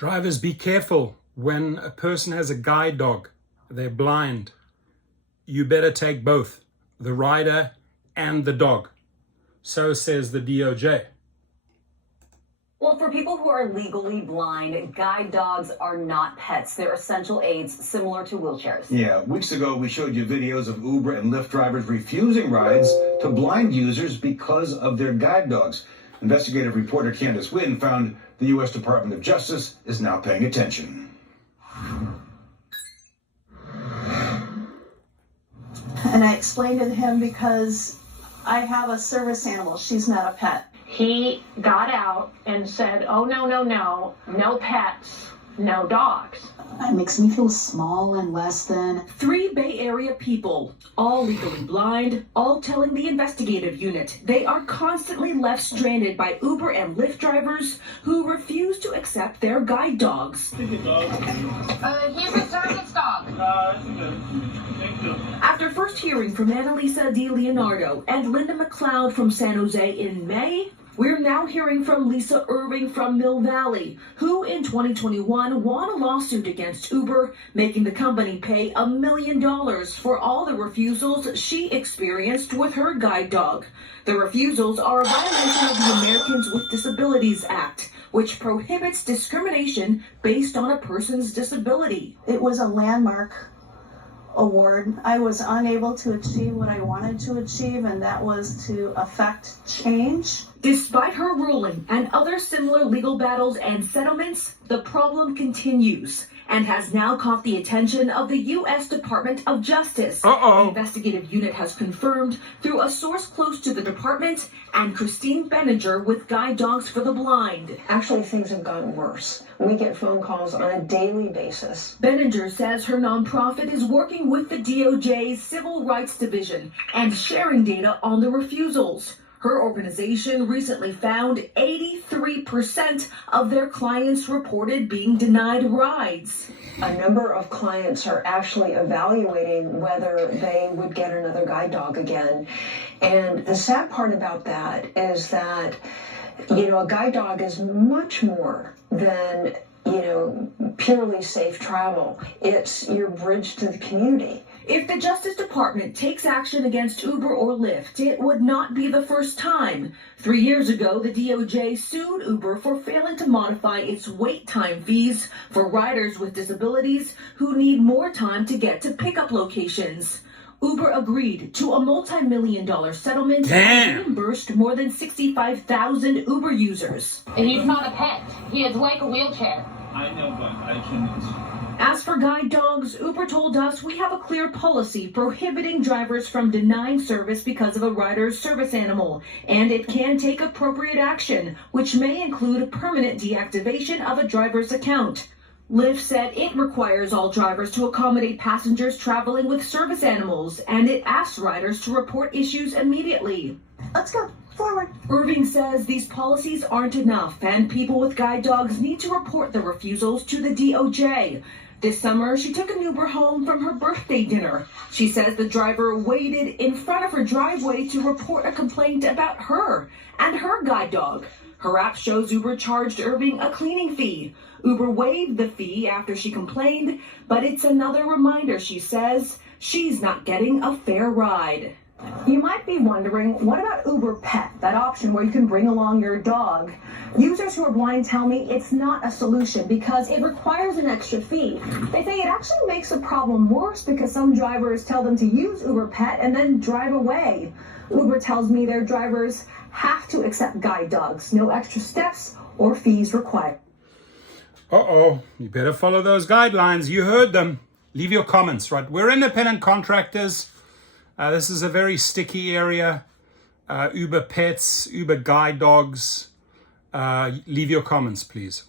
Drivers, be careful when a person has a guide dog, they're blind. You better take both, the rider and the dog. So says the DOJ. Well, for people who are legally blind, guide dogs are not pets. They're essential aids similar to wheelchairs. Yeah, weeks ago we showed you videos of Uber and Lyft drivers refusing rides to blind users because of their guide dogs. Investigative reporter Candace Wynn found the U.S. Department of Justice is now paying attention. And I explained to him because I have a service animal. She's not a pet. He got out and said, oh, no pets, no dogs. It makes me feel small and less than. 3 Bay Area people, all legally blind, all telling the investigative unit they are constantly left stranded by Uber and Lyft drivers who refuse to accept their guide dogs. Here's a service dog. Thank you. After first hearing from Annalisa DiLeonardo and Linda McLeod from San Jose in May, we're now hearing from Lisa Irving from Mill Valley, who in 2021 won a lawsuit against Uber, making the company pay $1 million for all the refusals she experienced with her guide dog. The refusals are a violation of the Americans with Disabilities Act, which prohibits discrimination based on a person's disability. It was a landmark award. I was unable to achieve what I wanted to achieve, and that was to affect change. Despite her ruling and other similar legal battles and settlements, the problem continues and has now caught the attention of the U.S. Department of Justice. The investigative unit has confirmed through a source close to the department and Christine Benninger with Guide Dogs for the Blind. Actually, things have gotten worse. We get phone calls on a daily basis. Benninger says her nonprofit is working with the DOJ's Civil Rights Division and sharing data on the refusals. Her organization recently found 83% of their clients reported being denied rides. A number of clients are actually evaluating whether they would get another guide dog again. And the sad part about that is that, a guide dog is much more than, purely safe travel. It's your bridge to the community. If the Justice Department takes action against Uber or Lyft, it would not be the first time. 3 years ago, the DOJ sued Uber for failing to modify its wait time fees for riders with disabilities who need more time to get to pickup locations. Uber agreed to a multi-million-dollar settlement and reimbursed more than 65,000 Uber users. And he's not a pet. He is like a wheelchair. I know, but I can't. As for guide dogs, Uber told us we have a clear policy prohibiting drivers from denying service because of a rider's service animal, and it can take appropriate action, which may include permanent deactivation of a driver's account. Lyft said it requires all drivers to accommodate passengers traveling with service animals, and it asks riders to report issues immediately. Let's go forward. Irving says these policies aren't enough, and people with guide dogs need to report the refusals to the DOJ. This summer, she took an Uber home from her birthday dinner. She says the driver waited in front of her driveway to report a complaint about her and her guide dog. Her app shows Uber charged Irving a cleaning fee. Uber waived the fee after she complained, but it's another reminder, she says, she's not getting a fair ride. You might be wondering, what about Uber Pet, that option where you can bring along your dog? Users who are blind tell me it's not a solution because it requires an extra fee. They say it actually makes the problem worse because some drivers tell them to use Uber Pet and then drive away. Uber tells me their drivers have to accept guide dogs, no extra steps or fees required. You better follow those guidelines. You heard them. Leave your comments, right? We're independent contractors. This is a very sticky area. Uber pets, Uber guide dogs. Leave your comments, please.